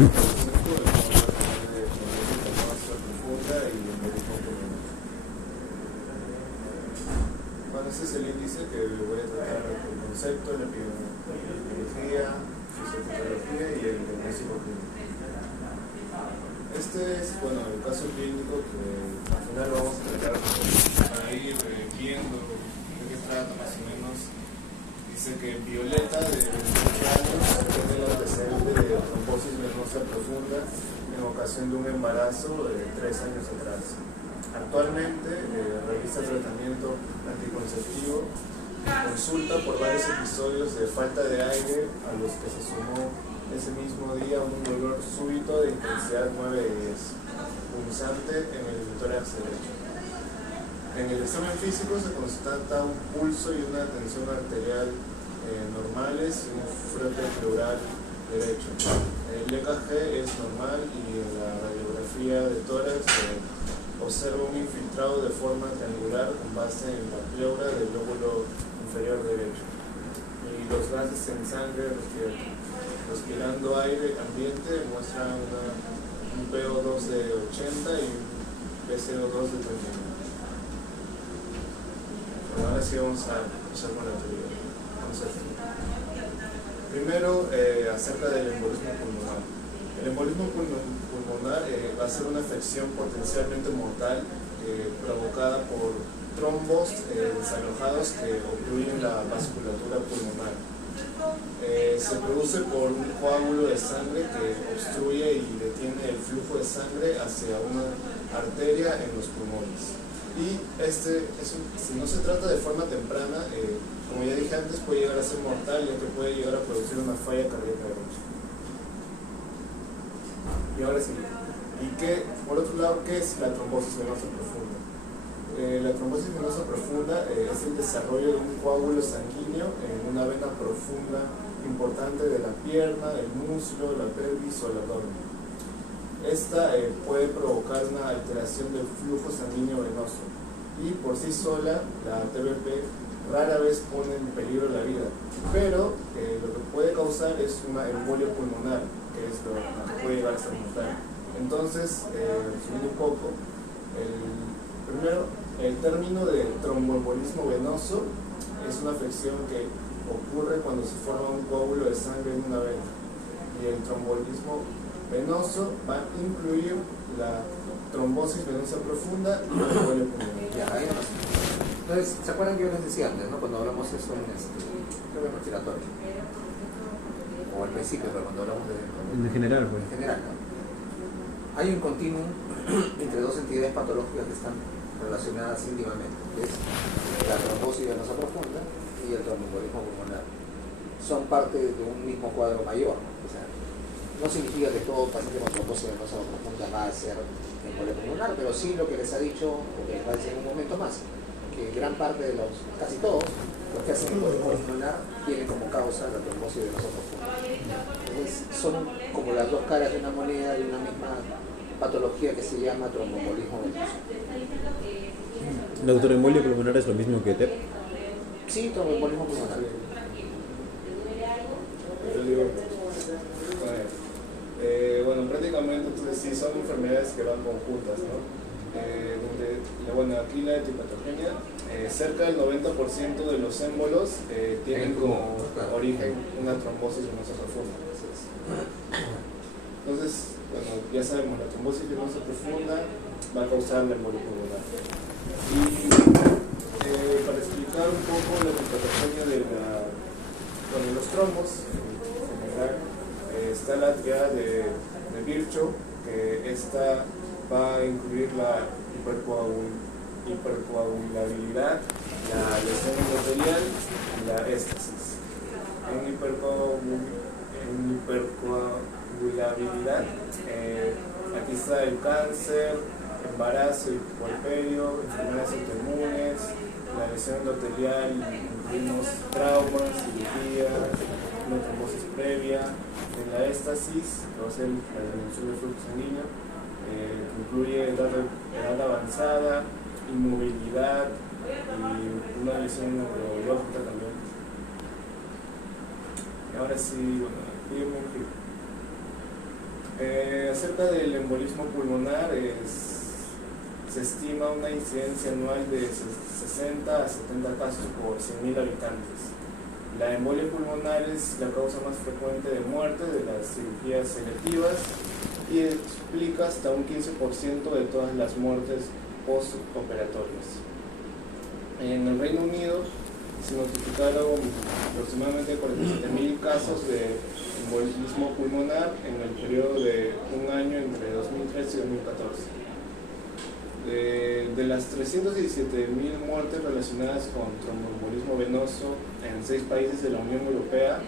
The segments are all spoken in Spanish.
profunda y embolismo pulmonar. Bueno, este es el índice que voy a tratar el concepto, la epidemiología, fisiopatología y el diagnóstico clínico. Este es, bueno, el caso clínico que al final lo vamos a tratar para ir viendo de qué trata más o menos. Dice que Violeta, de 28 años, tiene el antecedente de trombosis venosa profunda en ocasión de un embarazo de 3 años atrás. Actualmente realiza tratamiento anticonceptivo, consulta por varios episodios de falta de aire a los que se sumó ese mismo día un dolor súbito de intensidad 9 de 10, punzante en el tórax derecho. En el examen físico se constata un pulso y una tensión arterial normales y un frote pleural derecho. El EKG es normal y en la radiografía de tórax observa un infiltrado de forma triangular con base en la pleura del lóbulo inferior derecho. Y los gases en sangre respirando aire ambiente muestran un PO2 de 80 y un PCO2 de 39. Bueno, ahora sí vamos a empezar con la teoría. Primero, acerca del embolismo pulmonar. El embolismo pulmonar va a ser una afección potencialmente mortal provocada por trombos desalojados que obstruyen la vasculatura pulmonar. Se produce por un coágulo de sangre que obstruye y detiene el flujo de sangre hacia una arteria en los pulmones. Y si no se trata de forma temprana, como ya dije antes, puede llegar a ser mortal, ya que puede llegar a producir una falla cardíaca derecha. Y ahora sí, por otro lado, ¿qué es la trombosis venosa profunda? La trombosis venosa profunda es el desarrollo de un coágulo sanguíneo en una vena profunda importante de la pierna, el muslo, la pelvis o el abdomen. Esta puede provocar una alteración del flujo sanguíneo venoso y por sí sola la TBP rara vez pone en peligro la vida, pero lo que puede causar es una embolia pulmonar, que es lo que puede llegar a ser mortal. Entonces, resumiendo un poco, primero, el término de tromboembolismo venoso es una afección que ocurre cuando se forma un coágulo de sangre en una vena, y el tromboembolismo venoso va a incluir la trombosis venosa profunda y la embolia pulmonar. Entonces, ¿se acuerdan que yo les decía antes, ¿no? Cuando hablamos de eso en respiratorio? O al principio, pero cuando hablamos de general, pues. En general, ¿no? Hay un continuum entre dos entidades patológicas que están relacionadas íntimamente, que es la trombosis venosa profunda y el tromboembolismo pulmonar. Son parte de un mismo cuadro mayor. O sea, no significa que todo paciente con trombosis venosa profunda va a ser embolia pulmonar, pero sí lo que les ha dicho, o que les va a decir en un momento más, que gran parte de casi todos, los que hacen embolismo pulmonar tienen como causa la trombosis venosa profunda. Entonces, son como las dos caras de una moneda de una misma patología que se llama tromboembolismo venoso. ¿La tromboembolia pulmonar es lo mismo que TEP? Sí, tromboembolismo pulmonar. Bueno, prácticamente entonces sí son enfermedades que van conjuntas, ¿no? Aquí la etiopatogenia, cerca del 90% de los émbolos tienen como origen una trombosis venosa profunda. Entonces, bueno, ya sabemos, la trombosis venosa profunda va a causar la embolia pulmonar. Y para explicar un poco la etiopatogenia de los trombos, en general, está la triada de Virchow, que esta va a incluir la hipercoagulabilidad, la lesión endotelial y la éstasis. En hipercoagulabilidad, aquí está el cáncer, embarazo y puerperio, enfermedades autoinmunes. La lesión endotelial incluimos traumas, cirugía, una trombosis previa. En la éstasis, que va a ser la disminución del flujo sanguíneo, incluye edad avanzada, inmovilidad y una lesión neurológica también. Y ahora sí, bueno, dígame un giro. Acerca del embolismo pulmonar, se estima una incidencia anual de 60 a 70 casos por 100.000 habitantes. La embolia pulmonar es la causa más frecuente de muerte de las cirugías selectivas y explica hasta un 15% de todas las muertes postoperatorias. En el Reino Unido se notificaron aproximadamente 47.000 casos de embolismo pulmonar en el periodo de un año entre 2013 y 2014. De las 317.000 muertes relacionadas con tromboembolismo venoso en 6 países de la Unión Europea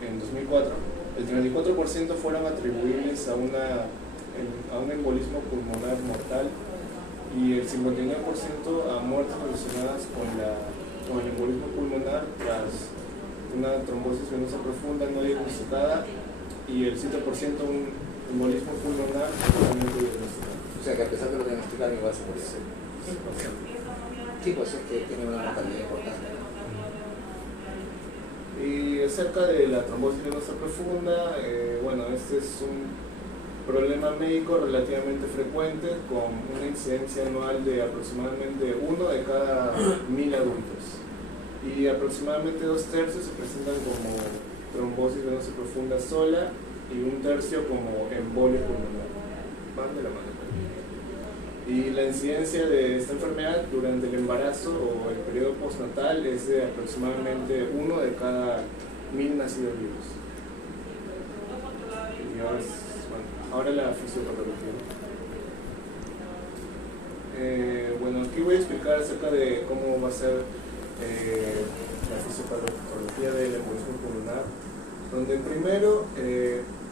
en 2004, el 34% fueron atribuibles a un embolismo pulmonar mortal y el 59% a muertes relacionadas con el embolismo pulmonar tras una trombosis venosa profunda no diagnosticada y el 7% un embolismo pulmonar totalmente diagnosticado. O sea que a pesar de lo diagnosticaron igual se murió. Sí, pues es que tiene una mortalidad importante. Y acerca de la trombosis venosa profunda, bueno, este es un problema médico relativamente frecuente con una incidencia anual de aproximadamente 1 de cada 1.000 adultos. Y aproximadamente 2/3 se presentan como trombosis venosa profunda sola y 1/3 como embolia pulmonar. Van de la mano. Y la incidencia de esta enfermedad durante el embarazo o el periodo postnatal es de aproximadamente 1 de cada 1.000 nacidos vivos. Y ahora la fisiopatología. Bueno, aquí voy a explicar acerca de cómo va a ser la fisiopatología del embolismo pulmonar, donde primero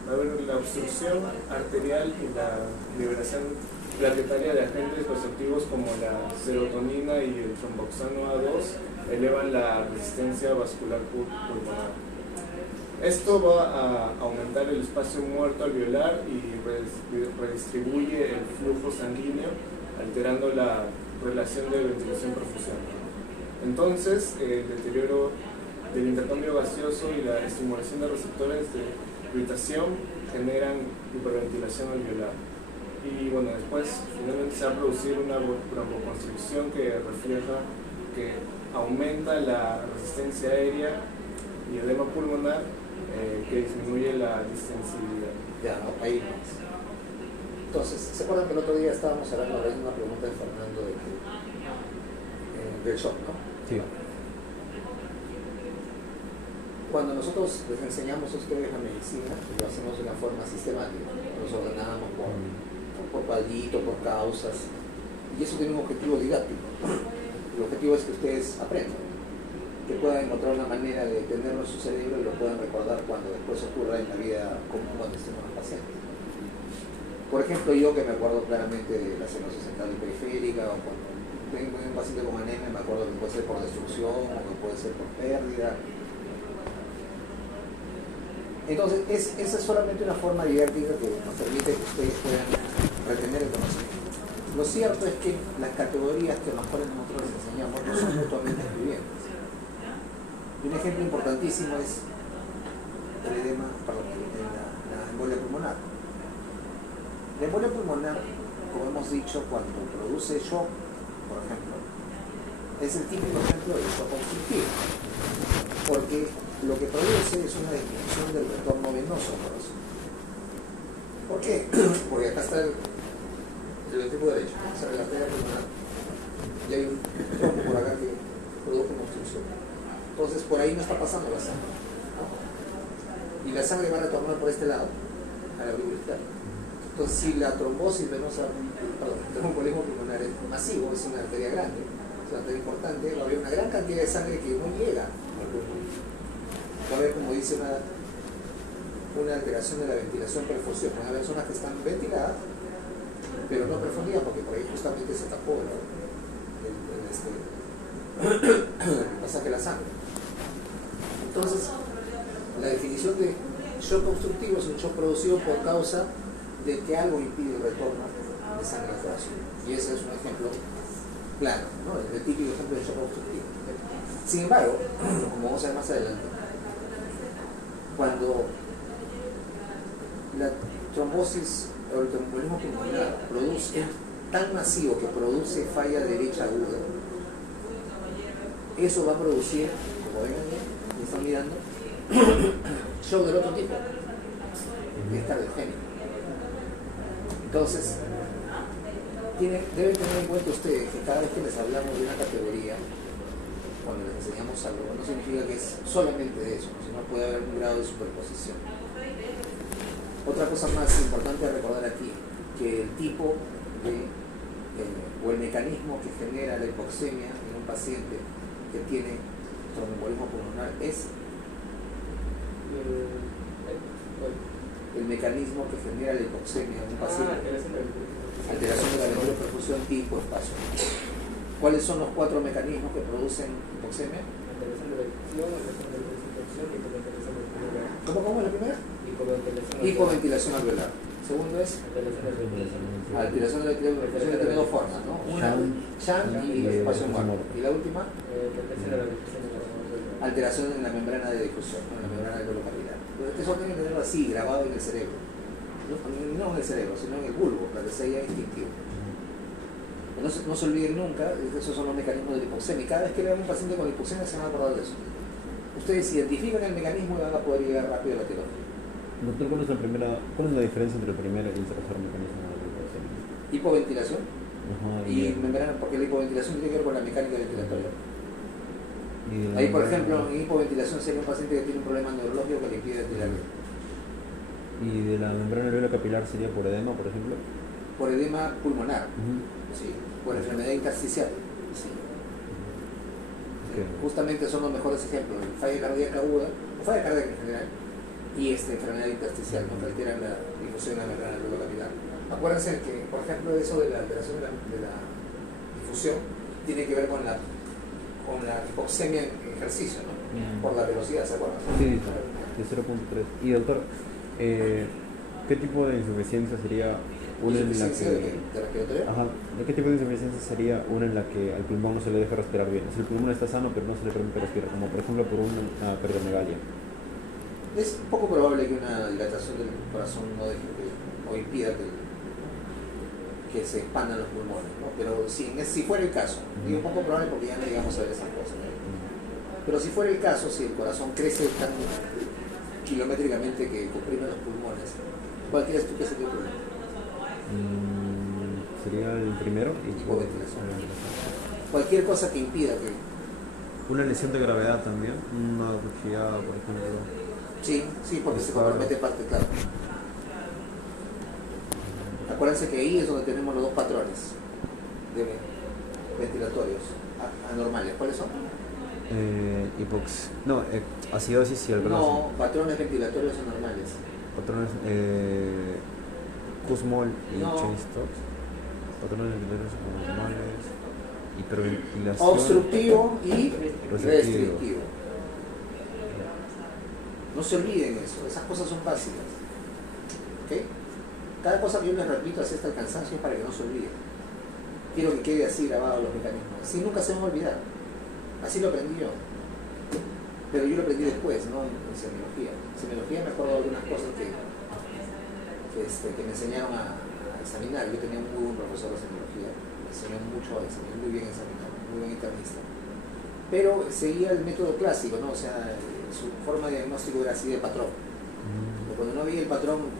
va a haber la obstrucción arterial y la liberación plaquetaria de agentes vasoactivos como la serotonina y el tromboxano A2 elevan la resistencia vascular pulmonar. Esto va a aumentar el espacio muerto alveolar y redistribuye el flujo sanguíneo, alterando la relación de ventilación-perfusión. Entonces, el deterioro del intercambio gaseoso y la estimulación de receptores de irritación generan hiperventilación alveolar. Y bueno, después finalmente se va a producir una broncoconstricción que refleja que aumenta la resistencia aérea y edema pulmonar que disminuye la distensibilidad. Ya, no, ahí no. Entonces, ¿se acuerdan que el otro día estábamos hablando de una pregunta de Fernando del shock, ¿no? Sí. Cuando nosotros les enseñamos a ustedes la medicina, lo hacemos de una forma sistemática, nos ordenamos por cuadrito, por causas, y eso tiene un objetivo didáctico. El objetivo es que ustedes aprendan, que puedan encontrar una manera de tenerlo en su cerebro y lo puedan recordar cuando después ocurra en la vida común cuando estemos en pacientes. Por ejemplo, yo que me acuerdo claramente de la stenosis central y periférica, o cuando tengo un paciente con anemia, me acuerdo que puede ser por destrucción o que puede ser por pérdida. Entonces, esa es solamente una forma didáctica que nos permite que ustedes puedan retener el conocimiento. Lo cierto es que las categorías que los cuales nosotros les enseñamos no son mutuamente excluyentes. Y un ejemplo importantísimo es la embolia pulmonar. La embolia pulmonar, como hemos dicho, cuando produce shock, por ejemplo, es el típico ejemplo de shock obstructivo, porque lo que produce es una disminución del retorno venoso al corazón. ¿Por qué? Porque acá está el ventrículo derecho, esa es la arteria pulmonar, y hay un trombo por acá que produce una obstrucción. Entonces por ahí no está pasando la sangre, ¿no? Y la sangre va a retornar por este lado, a la aurícula. Entonces si la trombosis venosa, el tromboembolismo pulmonar es masivo, es una arteria grande, es una arteria importante, va a haber una gran cantidad de sangre que no llega al pulmón. Va a haber, como dice, una alteración de la ventilación-perfusión. Va a haber zonas que están ventiladas, pero no perfundidas, porque por ahí justamente se tapó el pasaje de la sangre. Entonces, la definición de shock obstructivo es un shock producido por causa de que algo impide el retorno de sangre al corazón. Y ese es un ejemplo claro, ¿no? El típico ejemplo de shock obstructivo. Sin embargo, como vamos a ver más adelante, cuando la trombosis o el tromboembolismo pulmonar produce, es tan masivo que produce falla derecha aguda, eso va a producir, como ven aquí, me están mirando, shock del otro tipo, que es cardiogénico. Entonces, deben tener en cuenta ustedes que cada vez que les hablamos de una categoría, cuando les enseñamos algo, no significa que es solamente de eso, sino puede haber un grado de superposición. Otra cosa más importante a recordar aquí, que el tipo de, o el mecanismo que genera la hipoxemia en un paciente que tiene tromboembolismo pulmonar es el mecanismo que genera la hipoxemia en un paciente, alteración de la perfusión tipo espacio. ¿Cuáles son los 4 mecanismos que producen hipoxemia? ¿Cómo es la primera? Hipoventilación alveolar. Segundo es alteración de la perfusión, que tiene 2 formas, ¿no? Una, Shank y espacio muerto. Y la última, alteración en la membrana de difusión, en la membrana del bulbo capilar. Eso tiene que tenerlo así, grabado en el cerebro. No en el cerebro, sino en el bulbo, para que sea instintivo. No se olviden nunca, esos son los mecanismos de la hipoxemia. Cada vez que vean un paciente con hipoxemia se van a acordar de eso. Ustedes identifican el mecanismo y van a poder llegar rápido a la etiología. Doctor, ¿cuál es la diferencia entre el primer y el tercer mecanismo de la hipoxemia? Hipoventilación. Ajá, Y membrana, porque la hipoventilación tiene que ver con la mecánica ventilatoria. Ahí, por ejemplo, en hipoventilación sería un paciente que tiene un problema neurológico que le impide ventilar. ¿Y de la membrana alveolar capilar sería por edema, por ejemplo? Por edema pulmonar, sí, por enfermedad intersticial, sí. Okay. Justamente son los mejores ejemplos, falla cardíaca aguda, o falla cardíaca en general, y enfermedad intersticial, ¿no? Que alteran la difusión de la membrana alveolar capilar. Acuérdense que, por ejemplo, eso de la alteración de la difusión tiene que ver con la hipoxemia en ejercicio, ¿no? Por la velocidad, ¿se acuerdan? Sí, de 0.3. Y doctor, ¿qué tipo de insuficiencia sería una en la que... ¿De respiratoria? Ajá, ¿qué tipo de insuficiencia sería una en la que al pulmón no se le deja respirar bien? Si el pulmón está sano pero no se le permite respirar, como por ejemplo por una cardiomegalia. Es poco probable que una dilatación del corazón no deje o impida que se expandan los pulmones, ¿no? Pero si fuera el caso, digo poco probable porque ya no llegamos a ver esas cosas, ¿no? Pero si fuera el caso, si el corazón crece tan kilométricamente que comprime los pulmones, ¿cuál crees tú que sería el problema? Sería el primero. Hipoventilación. Cualquier cosa que impida que... Una lesión de gravedad también, una cuchillada, por ejemplo. Sí, porque se compromete parte, claro. Acuérdense que ahí es donde tenemos los 2 patrones ventilatorios anormales. ¿Cuáles son? Acidosis y alveolar. No, patrones ventilatorios anormales. Patrones Kussmaul y No. Cheyne-Stokes. Patrones ventilatorios anormales. Hiperventilación. Obstructivo y Restrictivo. restrictivo. No se olviden eso, esas cosas son básicas. ¿Okay? Cada cosa que yo les repito así hasta el cansancio es para que no se olviden. Quiero que quede así grabado los mecanismos. Así nunca se van a olvidar. Así lo aprendí yo. Pero yo lo aprendí después, ¿no? En semiología. En semiología me acuerdo de algunas cosas que me enseñaron a examinar. Yo tenía un muy buen profesor de semiología. Me enseñó mucho a examinar, muy bien examinado, muy buen internista. Pero seguía el método clásico, ¿no? O sea, su forma de diagnóstico era así de patrón. Pero cuando no había el patrón,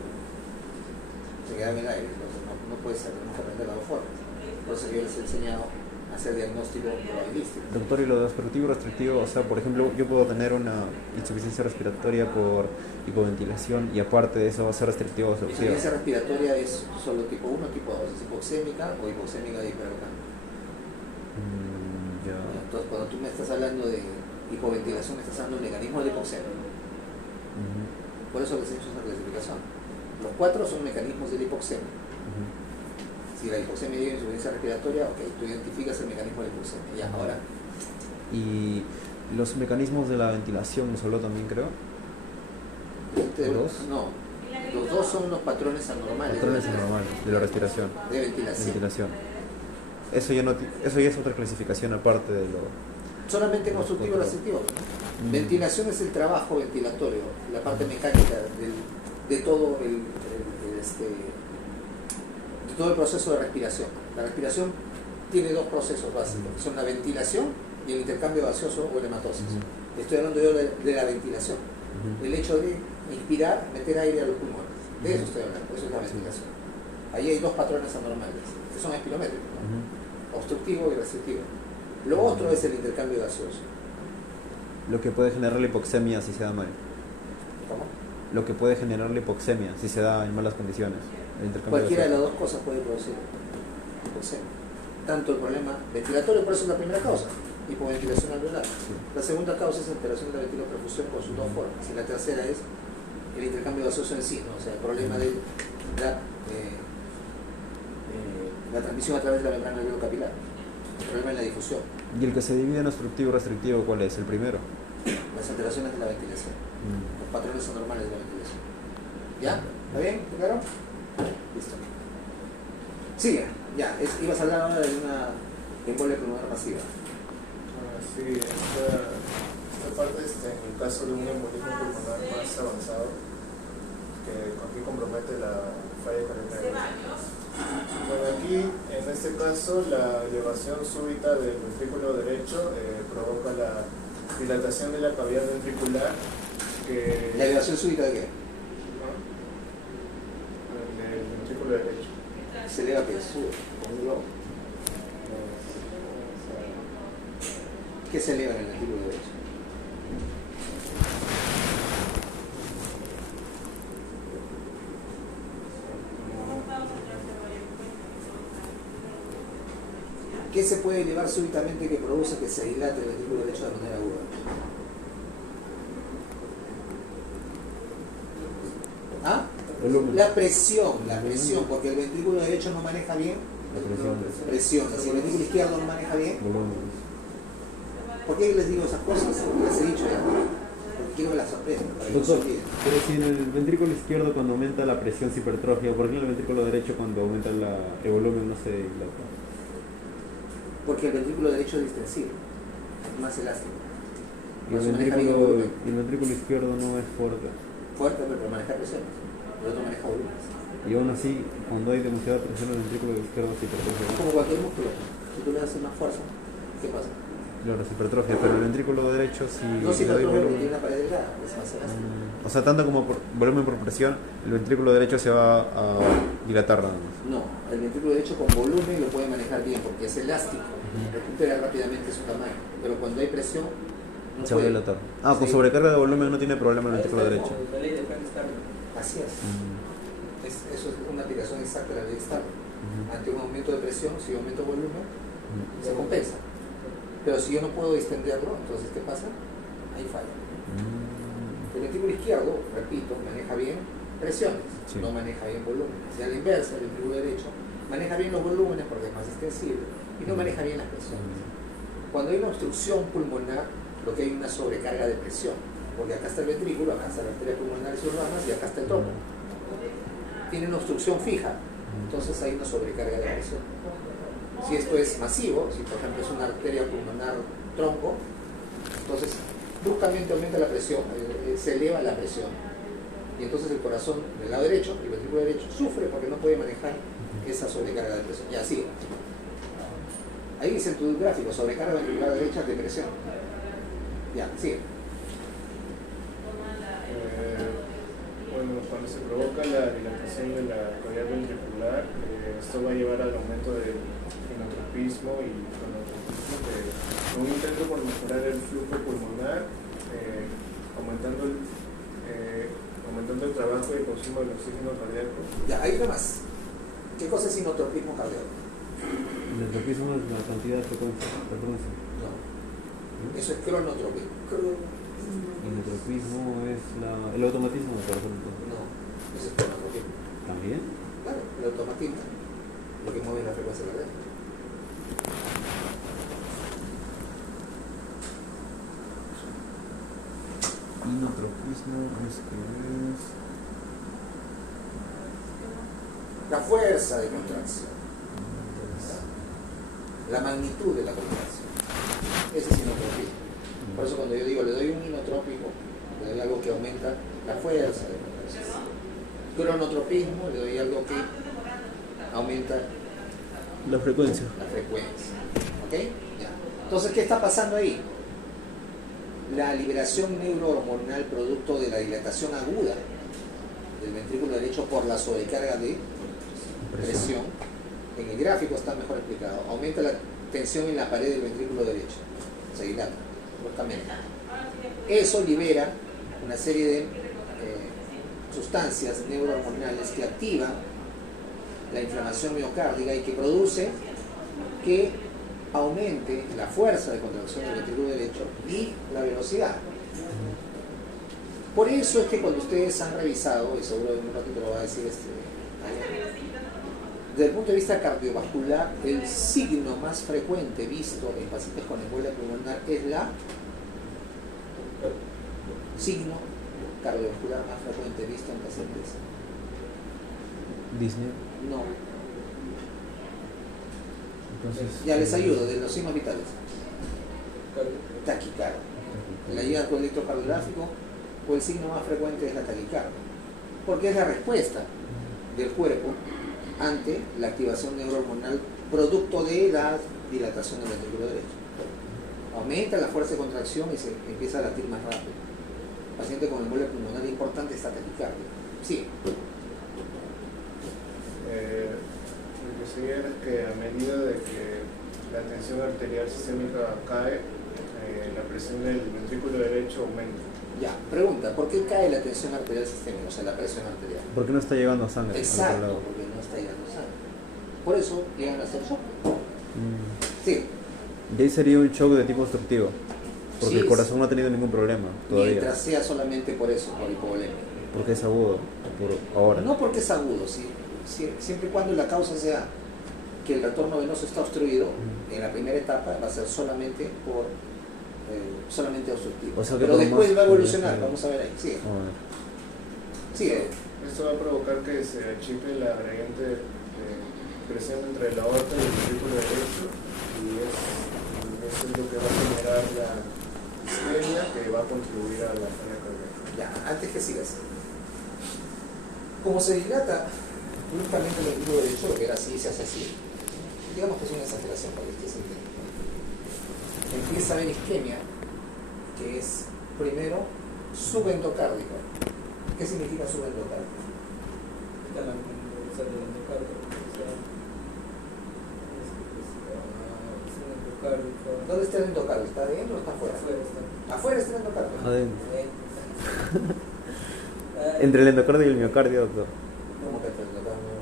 se quedaba en el aire. Entonces no puede ser, tenemos que aprender las 2 formas. Por eso yo les he enseñado a hacer diagnóstico probabilístico. Doctor, y lo de obstructivo restrictivo, o sea, por ejemplo, yo puedo tener una insuficiencia respiratoria por hipoventilación y aparte de eso va a ser restrictivo o obstructivo. La insuficiencia respiratoria es solo tipo 1 o tipo 2, es hipoxémica o hipoxémica de hiperalcance. Ya. Entonces, cuando tú me estás hablando de hipoventilación, me estás hablando de un mecanismo de hipoxemia. Por eso les he hecho esa clasificación. Los 4 son mecanismos de la hipoxemia. Si la hipoxemia llega a insuficiencia respiratoria, ok, tú identificas el mecanismo de la hipoxemia. Ya, ahora. Y los mecanismos de la ventilación nos habló también, creo. No, los 2 son los patrones anormales. Patrones anormales de la respiración. De ventilación. Eso ya es otra clasificación aparte de lo... Solamente en obstructivo restrictivo. Ventilación es el trabajo ventilatorio, la parte mecánica de todo todo el proceso de respiración. La respiración tiene dos procesos básicos, que son la ventilación y el intercambio gaseoso o hematosis. Estoy hablando yo de la ventilación, el hecho de inspirar, meter aire a los pulmones. De eso estoy hablando, eso es la ventilación. Ahí hay dos patrones anormales, que son espirométricos, ¿no? Obstructivo y restrictivo. Lo otro es el intercambio gaseoso. Lo que puede generar la hipoxemia si se da mal. ¿Cómo? Lo que puede generar la hipoxemia si se da en malas condiciones. El intercambio Cualquiera de las gaseoso. dos cosas puede producir hipoxemia. Tanto el problema ventilatorio, por eso es la primera causa, hipoventilación alveolar. La segunda causa es alteración de la ventiloperfusión con sus dos formas. Y la tercera es el intercambio gaseoso en sí, ¿no? O sea, el problema de la transmisión a través de la membrana alveolo-capilar. El problema en la difusión. ¿Y el que se divide en obstructivo y restrictivo cuál es? ¿El primero? Las alteraciones de la ventilación. Los patrones anormales de la ventilación. ¿Ya? ¿Está bien? ¿Está claro? Listo. Sigue. Ya. Ibas a hablar ahora de una embolia pulmonar masiva. Sí, esta parte es en el caso de un embolismo pulmonar más avanzado que compromete la falla cardíaca. Bueno, aquí en este caso la elevación súbita del ventrículo derecho provoca la dilatación de la cavidad ventricular que... ¿La elevación súbita de qué? ¿no? Del ventrículo derecho. Se eleva que sube, como un globo. ¿Qué se eleva en el ventrículo derecho? ¿Qué se puede elevar súbitamente que produce que se dilate el ventrículo derecho de manera aguda? ¿Ah? La presión, porque el ventrículo derecho no maneja bien presión. Si el ventrículo izquierdo no maneja bien, ¿por qué les digo esas cosas? Las he dicho ya, porque quiero que las aprendan, para que no se Doctor, olviden. pero si en el ventrículo izquierdo cuando aumenta la presión se hipertrofia, ¿por qué en el ventrículo derecho cuando aumenta el volumen no se dilata? Porque el ventrículo derecho es distensivo, es más elástico. Y el ventrículo izquierdo no es fuerte. Fuerte, pero maneja presiones. El otro maneja volúmenes. Y aún así, cuando hay demasiada presión en el ventrículo izquierdo se hipertrofia. Es como cualquier músculo. Si tú le das más fuerza, ¿qué pasa? Claro, se hipertrofia, pero el ventrículo derecho si No se le doy hipertrofia porque volumen... tiene una pared delgada, es más elástico. O sea, tanto como por volumen por presión, el ventrículo derecho se va a dilatar nada más. No, el ventrículo derecho con volumen lo puede manejar bien porque es elástico, recupera rápidamente su tamaño, pero cuando hay presión no Se va a puede. dilatar. Ah, con Sí. sobrecarga de volumen no tiene problema el ventrículo derecho. Así es. Eso es una aplicación exacta de la ley de Stark. Ante un aumento de presión, si yo aumento volumen, se compensa. Pero si yo no puedo distenderlo, entonces ¿qué pasa? Ahí falla. El ventrículo izquierdo, repito, maneja bien presiones, Sí. no maneja bien volúmenes. Y a la inversa, el ventrículo derecho maneja bien los volúmenes porque es más extensible y no maneja bien las presiones. Cuando hay una obstrucción pulmonar, lo que hay es una sobrecarga de presión, porque acá está el ventrículo, acá está la arteria pulmonar y sus ramas y acá está el tronco. Tiene una obstrucción fija, entonces hay una sobrecarga de presión. Si esto es masivo, si por ejemplo es una arteria pulmonar tronco, entonces bruscamente aumenta la presión, se eleva la presión y entonces el corazón del lado derecho, el ventrículo derecho, sufre porque no puede manejar esa sobrecarga de presión. Ya, sigue. Ahí dice en tu gráfico, sobrecarga ventricular derecha de presión. Ya, sigue. Bueno, cuando se provoca la dilatación de la cavidad ventricular, esto va a llevar al aumento del inotropismo y cronotropismo, que es un intento por mejorar el flujo pulmonar, aumentando el trabajo y el consumo del oxígeno cardíaco. Ya, hay una más. ¿Qué cosa es inotropismo cardíaco? El entropismo es la cantidad de frecuencia. No. Eso es cronotropismo. El entropismo es el automatismo, por ejemplo. No, eso es cronotropismo. ¿También? Claro, el automatismo, lo que mueve la frecuencia cardíaca. Inotropismo es que es... La fuerza de contracción, la magnitud de la contracción. Ese es inotropismo. Por eso cuando yo digo le doy un inotrópico, le doy algo que aumenta la fuerza de contracción. cronotropismo, le doy algo que aumenta La frecuencia. la frecuencia. ¿Ok? Ya. Entonces, ¿qué está pasando ahí? La liberación neurohormonal producto de la dilatación aguda del ventrículo derecho por la sobrecarga de presión. En el gráfico está mejor explicado. Aumenta la tensión en la pared del ventrículo derecho. Se dilata bruscamente. Eso libera una serie de sustancias neurohormonales que activan la inflamación miocárdica y que produce que aumente la fuerza de contracción del ventrículo derecho y la velocidad. Por eso es que cuando ustedes han revisado, y seguro en un ratito lo va a decir desde el punto de vista cardiovascular, el signo más frecuente visto en pacientes con embolia pulmonar es la signo cardiovascular más frecuente visto en pacientes. Disney. No. Entonces, Ya les ayudo, de los signos vitales. Taquicardia. El hallazgo electrocardiográfico o el signo más frecuente es la taquicardia, porque es la respuesta del cuerpo ante la activación neurohormonal producto de la dilatación del ventrículo derecho. Aumenta la fuerza de contracción y se empieza a latir más rápido. El paciente con embolia pulmonar importante está taquicardia. Sí. Lo que sigue es que a medida de que la tensión arterial sistémica cae, la presión del ventrículo derecho aumenta. Ya, pregunta, ¿por qué cae la tensión arterial sistémica, o sea, la presión arterial? ¿por qué no está llegando sangre? al otro Exacto, lado? porque no está llegando sangre. Por eso llegan a hacer shock. Sí. Y ahí sería un shock de tipo obstructivo, porque Sí, el corazón no ha tenido ningún problema todavía, Mientras sea solamente por eso, por hipovolemia. porque es agudo por ahora. No porque es agudo, siempre y cuando la causa sea que el retorno venoso está obstruido, en la primera etapa va a ser solamente solamente obstructivo. O sea que pero por después más- va a evolucionar, vamos a ver ahí. Sigue. Bueno, Sigue. Esto va a provocar que se achique la gradiente de presión entre la aorta y el ventrículo derecho, y eso es lo que va a generar la isquemia que va a contribuir a la falla cardíaca. Ya, antes que sigas. Como se dilata bruscamente el ventrículo derecho, lo que era así se hace así. Digamos que es una exageración para que ustedes entiendan. Empieza a haber isquemia, que es primero subendocárdico. ¿Qué significa subendocárdico? ¿Dónde está el endocardio? ¿Está adentro o está afuera? Afuera está el endocardio. adentro. Entre el endocardio y el miocardio, doctor. ¿Cómo que está el endocardio?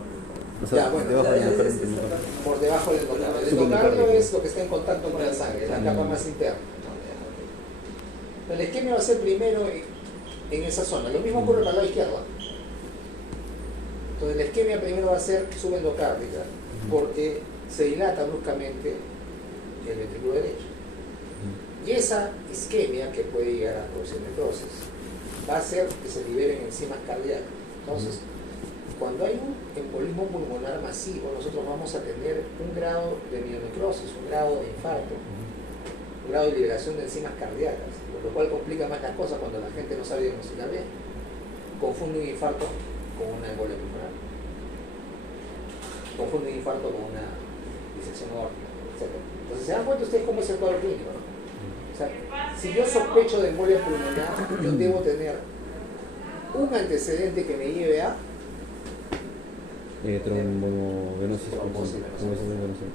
O sea, Ya, bueno, debajo del ya, endocardio. y el miocardio. por debajo del endocardio. El Subendocardio. endocardio es lo que está en contacto con la sangre, la capa más interna. La isquemia va a ser primero en esa zona. Lo mismo ocurre para el lado izquierdo. Entonces la isquemia primero va a ser subendocárdica porque se dilata bruscamente el ventrículo derecho. Y esa isquemia, que puede llegar a producir necrosis, va a hacer que se liberen enzimas cardíacas. Entonces, cuando hay un embolismo pulmonar masivo, nosotros vamos a tener un grado de mionecrosis, un grado de infarto, un grado de liberación de enzimas cardíacas, lo cual complica más las cosas cuando la gente no sabe diagnosticar bien. Confunde un infarto con una embolia pulmonar, confunde un infarto con una disección aórtica, etc. Entonces, ¿se dan cuenta ustedes cómo es el cuadro clínico, no? O sea, si yo sospecho de embolia pulmonar, yo debo tener un antecedente que me lleve a Trombovenosis. Trombosis venosa. Trombosis venosa.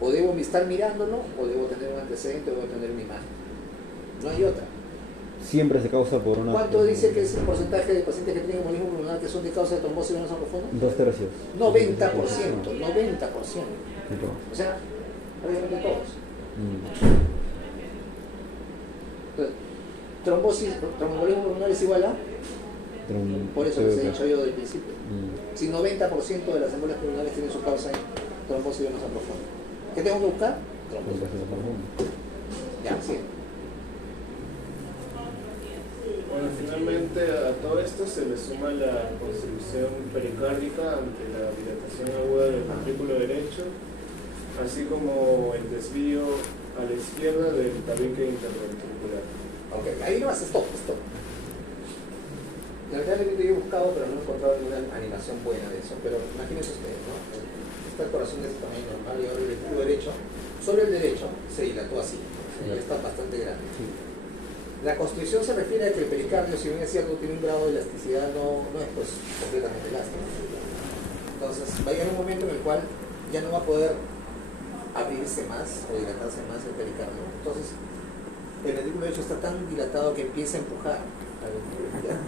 o debo estar mirándolo, o debo tener un antecedente, o debo tener una imagen. No hay otra. Siempre se causa por una. ¿Cuánto dice que es el porcentaje de pacientes que tienen embolismo pulmonar que son de causa de trombosis venosa profunda? 2/3. 90%, 90%. O sea, prácticamente todos. Entonces, tromboembolismo pulmonar es igual a, por eso les he dicho yo del principio. Si 90% de las embolias pulmonares tienen su causa en trombosis venosa profunda. ¿Qué tengo que buscar? Trombosis venosa profunda. Ya, sí. Bueno, finalmente a todo esto se le suma la constribución pericárdica ante la dilatación aguda del ventrículo derecho, así como el desvío a la izquierda del tabique interventricular. Ok, ahí no vas, stop. Lamentablemente yo he buscado, pero no he encontrado ninguna animación buena de eso. Pero imagínense ustedes, ¿no? Está el corazón de ese tamaño normal y ahora el ventrículo derecho, solo el derecho se dilató así, ya está bastante grande. La constricción se refiere a que el pericardio, si bien es cierto, tiene un grado de elasticidad, no es pues completamente elástico. Entonces va a llegar un momento en el cual ya no va a poder abrirse más o dilatarse más el pericardio. Entonces el ventrículo derecho está tan dilatado que empieza a empujar al ventrículo izquierdo.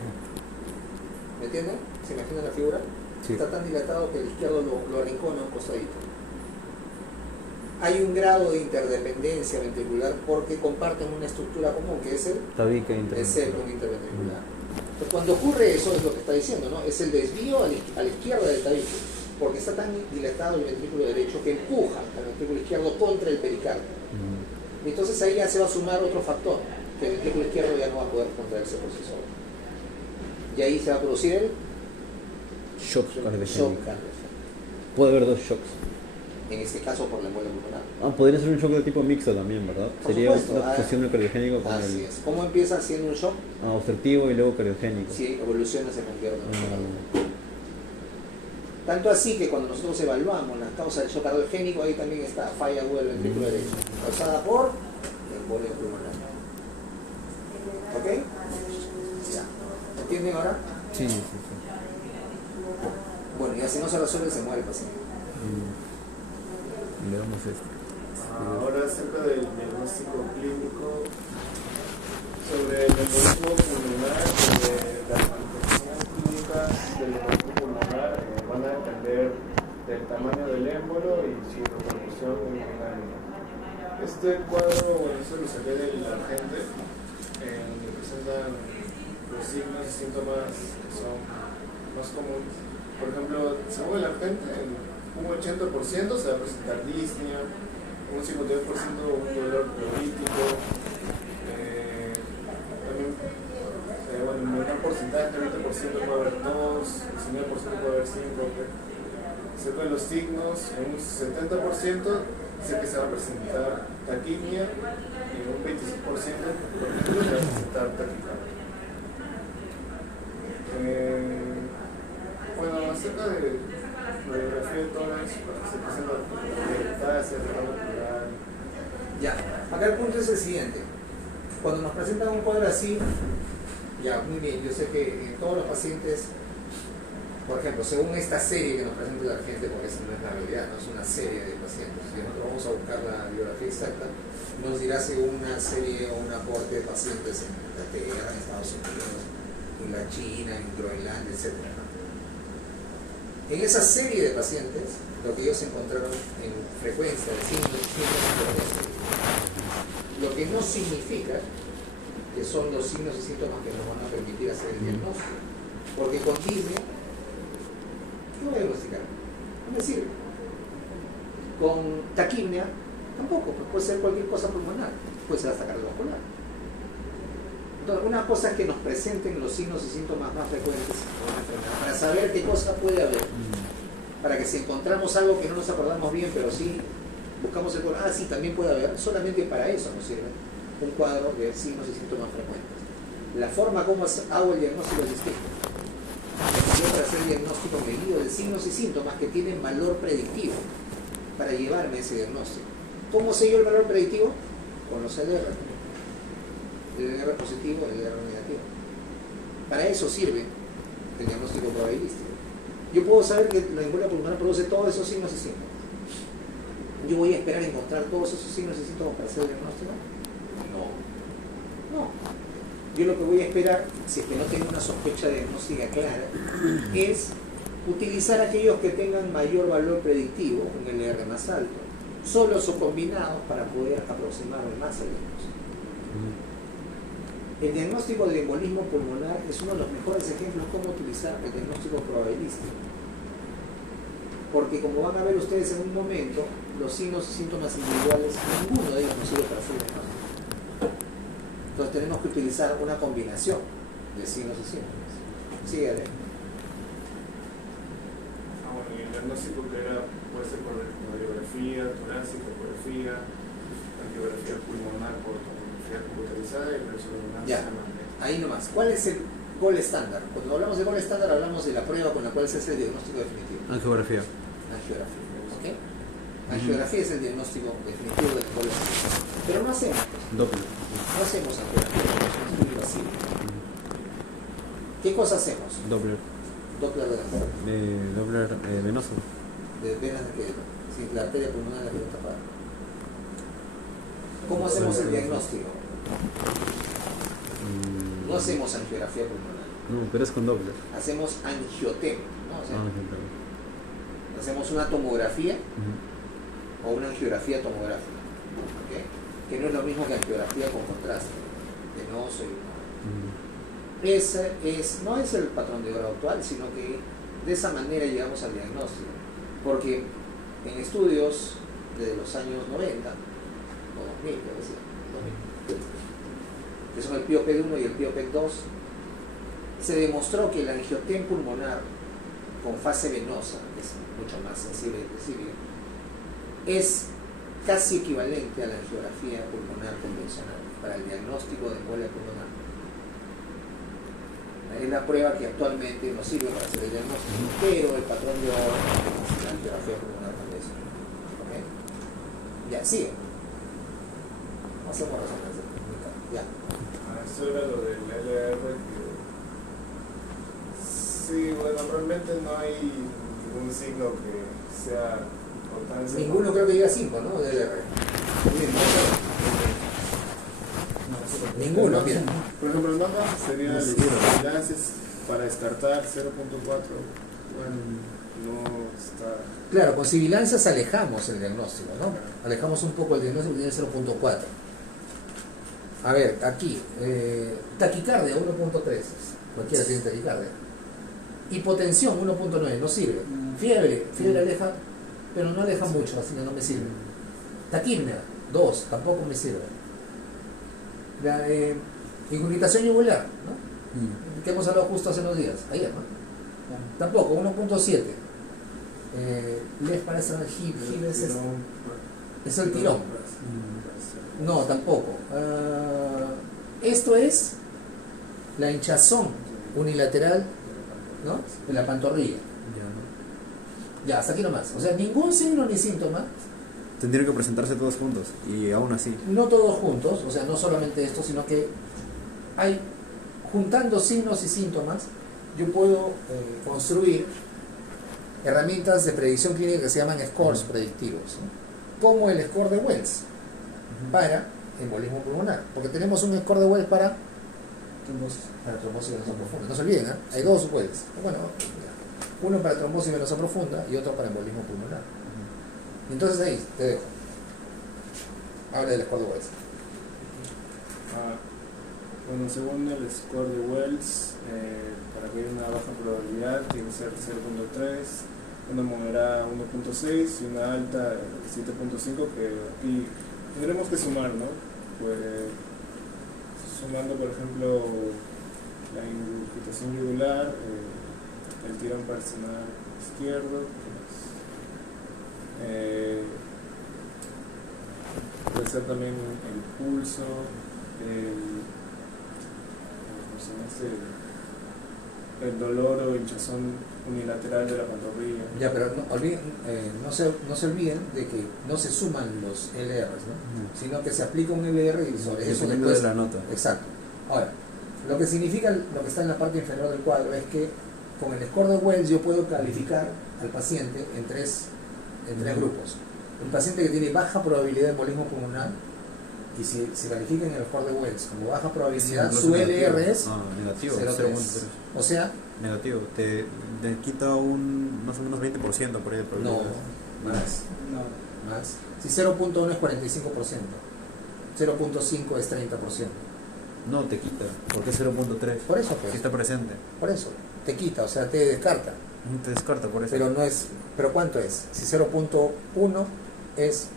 ¿Me entienden? ¿Se imagina la figura? Sí. Está tan dilatado que el izquierdo lo arrincona un costadito. Hay un grado de interdependencia ventricular porque comparten una estructura común que es el tabique interventricular. Entonces, cuando ocurre eso, es lo que está diciendo, ¿no? Es el desvío a la izquierda del tabique, porque está tan dilatado el ventrículo derecho que empuja al ventrículo izquierdo contra el pericardio. Entonces ahí ya se va a sumar otro factor, que el ventrículo izquierdo ya no va a poder contraerse por sí solo. Y ahí se va a producir el shock cardiogénico. cardiogénico. Puede haber dos shocks. En este caso por la embolia pulmonar. Podría ser un shock de tipo mixto también, ¿verdad? Por Sería supuesto, una fusión del cardiogénico con así el... es. ¿Cómo empieza siendo un shock? obstructivo y luego cardiogénico. Sí, evoluciona, se convierte en un shock cardiogénico. Tanto así que cuando nosotros evaluamos las causas del shock cardiogénico, ahí también está falla aguda del ventrículo derecho, causada por embolia pulmonar. ¿Ok? Ya. ¿Entienden ahora? Sí. Bueno, y si no se resuelve, se muere el paciente. Le damos esto. Ahora acerca del diagnóstico clínico sobre el embolismo pulmonar, las manifestaciones clínicas del embolismo pulmonar van a depender del tamaño del émbolo y su repercusión hemodinámica. Este cuadro, bueno, eso lo saqué del Argente, donde presentan los signos y síntomas que son más comunes. Por ejemplo, según el Argente, un 80% se va a presentar disnea, un 52% un dolor pleurítico, también bueno, un menor porcentaje, el 20% puede haber tos, el 19% puede haber síncope. Acerca de los signos, en un 70% dice que se va a presentar taquimia y un 25% por ejemplo se va a presentar taquicardia. Bueno, acerca de radiografía de tórax, se presenta metastasia, ocular. Ya, acá el punto es el siguiente. Cuando nos presentan un cuadro así, ya, muy bien, yo sé que en todos los pacientes, por ejemplo, según esta serie que nos presenta el Argente, porque esa no es la realidad, no es una serie de pacientes, si nosotros vamos a buscar la biografía exacta, nos dirá según una serie o un aporte de pacientes en Inglaterra, en Estados Unidos, en la China, en Groenlandia, etc. En esa serie de pacientes, lo que ellos encontraron en frecuencia de signos lo que no significa que son los signos y síntomas que nos van a permitir hacer el diagnóstico. Porque con disnea, ¿qué voy a diagnosticar? No me sirve. Con taquimia, tampoco, pues puede ser cualquier cosa pulmonar, puede ser hasta cardiovascular. Entonces, una cosa es que nos presenten los signos y síntomas más frecuentes de una enfermedad, para saber qué cosa puede haber, para que si encontramos algo que no nos acordamos bien, pero sí buscamos el cuadro, sí, también puede haber, solamente para eso nos sirve un cuadro de signos y síntomas frecuentes. La forma como hago el diagnóstico es distinta. Yo para hacer el diagnóstico medido de signos y síntomas que tienen valor predictivo para llevarme ese diagnóstico. ¿Cómo sé yo el valor predictivo? Con los LR. El LR positivo, el LR negativo. Para eso sirve el diagnóstico probabilístico. Yo puedo saber que la embolia pulmonar produce todos esos signos y síntomas. ¿Yo voy a esperar a encontrar todos esos signos y síntomas para hacer el diagnóstico? No. Yo lo que voy a esperar, si es que no tengo una sospecha diagnóstica clara, es utilizar aquellos que tengan mayor valor predictivo, un LR más alto, solos o combinados para poder aproximarme más al diagnóstico. El diagnóstico del embolismo pulmonar es uno de los mejores ejemplos de cómo utilizar el diagnóstico probabilístico. Porque como van a ver ustedes en un momento, los signos y síntomas individuales, ninguno de ellos nos sirve para hacer el diagnóstico. Entonces tenemos que utilizar una combinación de signos y síntomas. Síguele. Bueno, y el diagnóstico que era, puede ser por radiografía torácica, ecografía, angiografía pulmonar por tomografía computarizada y resonancia magnética. Ahí nomás. ¿Cuál es Gold estándar. Cuando hablamos de gold estándar hablamos de la prueba con la cual se hace el diagnóstico definitivo. Angiografía. Angiografía. ¿Ok? Angiografía es el diagnóstico definitivo del gold estándar. Pero no hacemos. Doppler. No hacemos angiografía, es muy invasivo. ¿Qué cosa hacemos? Doppler. Doppler de la muerte. Doppler venoso. De venas de que si la arteria pulmonar la quedó tapada. ¿Cómo hacemos el diagnóstico? No hacemos angiografía pulmonar. No, pero es con Doppler. Hacemos angiotema, ¿no? O sea, Ah, hacemos una tomografía o una angiografía tomográfica, ¿ok? Que no es lo mismo que angiografía con contraste, venoso y no es el patrón de oro actual, sino que de esa manera llegamos al diagnóstico, porque en estudios de los años 90 o 2000, debo decir, 2000, que son el PIOPED-1 y el PIOPED-2, se demostró que el angiotem pulmonar con fase venosa, que es mucho más sensible y accesible, es casi equivalente a la angiografía pulmonar convencional para el diagnóstico de embolia pulmonar. Es la prueba que actualmente nos sirve para hacer el diagnóstico, pero el patrón de oro es la angiografía pulmonar convencional. ¿Okay? Ya, sigue. No hacemos resonancia clínica. Ya. Eso era lo del LR que... Sí, bueno, realmente no hay ningún signo que sea importante. Ninguno creo que diga 5, ¿no? De LR. Ninguno, mira. Por ejemplo, el mapa sería las vigilancias para descartar 0.4. Bueno, no está... Claro, con sibilancias alejamos el diagnóstico, ¿no? Alejamos un poco el diagnóstico y tiene 0.4. A ver, aquí, taquicardia 1.3, cualquiera tiene taquicardia. Hipotensión 1.9, no sirve. Fiebre aleja, pero no aleja mucho, así que no me sirve. Taquipnea 2, tampoco me sirve. La incurgitación yugular, ¿no? Que hemos hablado justo hace unos días, ayer, ¿no? Tampoco, 1.7. Les parece es el tirón. No, tampoco. Esto es la hinchazón unilateral, ¿no? De la pantorrilla. Ya, hasta aquí nomás. O sea, ningún signo ni síntoma. Tendrían que presentarse todos juntos y aún así. No todos juntos, o sea, no solamente esto, sino que hay, juntando signos y síntomas, yo puedo construir herramientas de predicción clínica que se llaman scores predictivos, ¿no? Como el score de Wells para embolismo pulmonar, porque tenemos un score de Wells para trombosis venosa profunda. No se olviden, ¿eh? Hay dos Wells. Bueno, uno para trombosis venosa profunda y otro para embolismo pulmonar. Entonces ahí te dejo. Habla del score de Wells. Bueno, según el score de Wells, para que haya una baja probabilidad tiene que ser 0.3, una moderada 1.6 y una alta 7.5, que aquí tendremos que sumar, ¿no? Pues sumando, por ejemplo, la ingurgitación yugular, el tirón parcial izquierdo, puede ser también el pulso, el dolor o hinchazón unilateral de la pantorrilla. Ya, pero no se olviden de que no se suman los LRs, ¿no? Sino que se aplica un LR y sobre eso después... de la nota. Exacto. Ahora, lo que significa lo que está en la parte inferior del cuadro es que con el score de Wells yo puedo calificar al paciente en tres grupos. Un paciente que tiene baja probabilidad de embolismo pulmonar, y si se califica en el score de Wells como baja probabilidad, Sí, su LR es negativo, 0.3. O sea, negativo, te quita un más o menos 20% por ahí de no, probabilidad. más. Si 0.1 es 45%, 0.5 es 30%. No, te quita, porque es 0.3. Por eso, pues. Si está presente. Por eso, te quita, o sea, te descarta. Te descarta por eso. Pero no es, pero ¿cuánto es? Si 0.1 es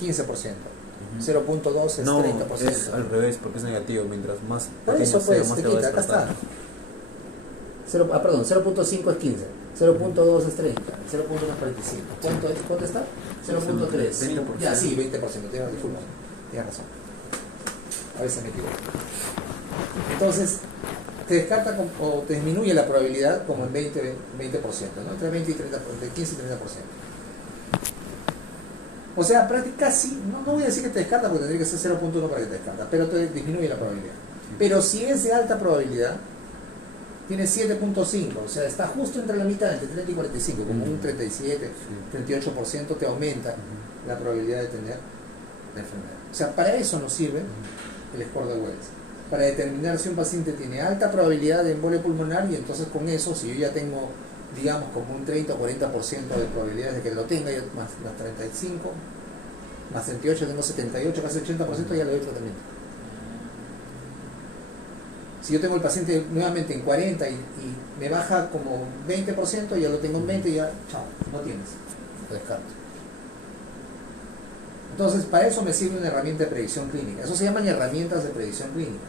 15%, 0.2 es no, 30%. es al revés, porque es negativo, mientras más Por pequeño eso, sea, pues, más te te va a quita, acá está. descartar. Perdón, 0.5 es 15, 0.2 es 30, 0.1 es 45. ¿Cuánto está? 0.3. 20%. Ya, sí, 20%, disculpa, tienes razón. A veces me equivoco. Entonces, te descarta o te disminuye la probabilidad como en 20%, ¿no? Entre 20 y 30%, entre 15 y 30%. O sea, casi, no voy a decir que te descarta porque tendría que ser 0.1 para que te descarta, pero te disminuye la probabilidad. Pero si es de alta probabilidad, tiene 7.5, o sea, está justo entre la mitad, entre 30 y 45, como un 37, 38% te aumenta la probabilidad de tener la enfermedad. O sea, para eso nos sirve el score de Wells, para determinar si un paciente tiene alta probabilidad de embolia pulmonar, y entonces con eso, si yo ya tengo, digamos, como un 30 o 40% de probabilidades de que lo tenga, más 35, más 38, tengo 78, casi 80%, ya le doy tratamiento. Si yo tengo el paciente nuevamente en 40 y me baja como 20%, ya lo tengo en 20 y ya, chao, no tienes, lo descarto. Entonces, para eso me sirve una herramienta de predicción clínica. Eso se llaman herramientas de predicción clínica.